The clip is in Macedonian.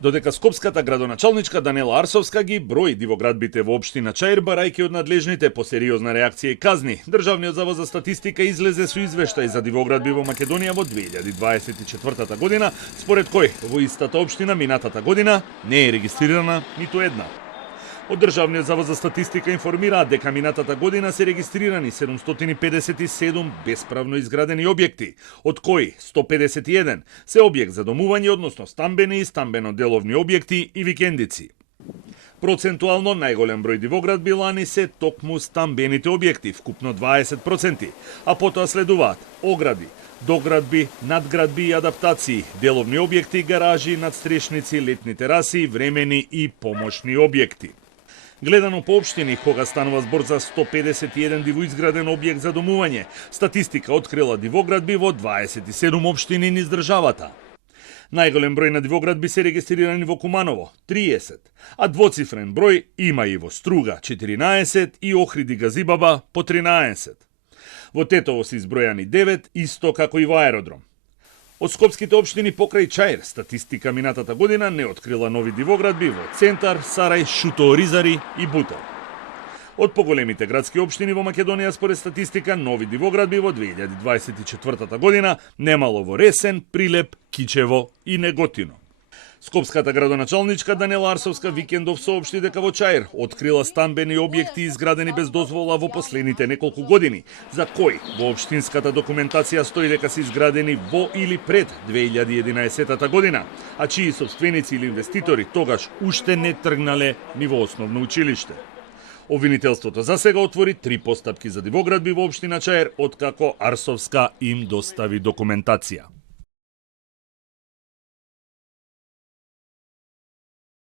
Додека скопската градоначалничка Данела Арсовска ги брои дивоградбите во општина Чаир барајќи од надлежните по сериозна реакција и казни, Државниот завод за статистика излезе со извештај за дивоградби во Македонија во 2024 година, според кој во истата општина минатата година не е регистрирана ниту една. Од Државниот завод за статистика информираат дека минатата година се регистрирани 757 бесправно изградени објекти, од кои 151 се објект за домување, односно стамбени и стамбено-деловни објекти и викендици. Процентуално најголем број дивоградби лани се токму стамбените објекти, вкупно 20%, а потоа следуваат огради, доградби, надградби и адаптации, деловни објекти, гаражи, надстрешници, летни тераси, времени и помошни објекти. Гледано по општини, кога станува збор за 151 дивоизграден објект за домување, статистика открила дивоградби во 27 општини низ државата. Најголем број на дивоградби се регистрирани во Куманово, 30, а двоцифрен број има и во Струга, 14, и Охрид и Газибаба, по 13. Во Тетово се избројани 9, исто како и во Аеродром. Од скопските општини покрај Чаир, статистика минатата година не открила нови дивоградби во Центар, Сарај, Шуто, Оризари и Бутел. Од поголемите градски општини во Македонија според статистика нови дивоградби во 2024 година немало во Ресен, Прилеп, Кичево и Неготино. Скопската градоначалничка Данела Арсовска викендов соопшти дека во Чаир открила стамбени објекти изградени без дозвола во последните неколку години, за кои во општинската документација стои дека се изградени во или пред 2011 година, а чии сопственици или инвеститори тогаш уште не тргнале ни во основно училиште. Обвинителството за сега отвори 3 постапки за дивоградби во општина Чаир, откако Арсовска им достави документација.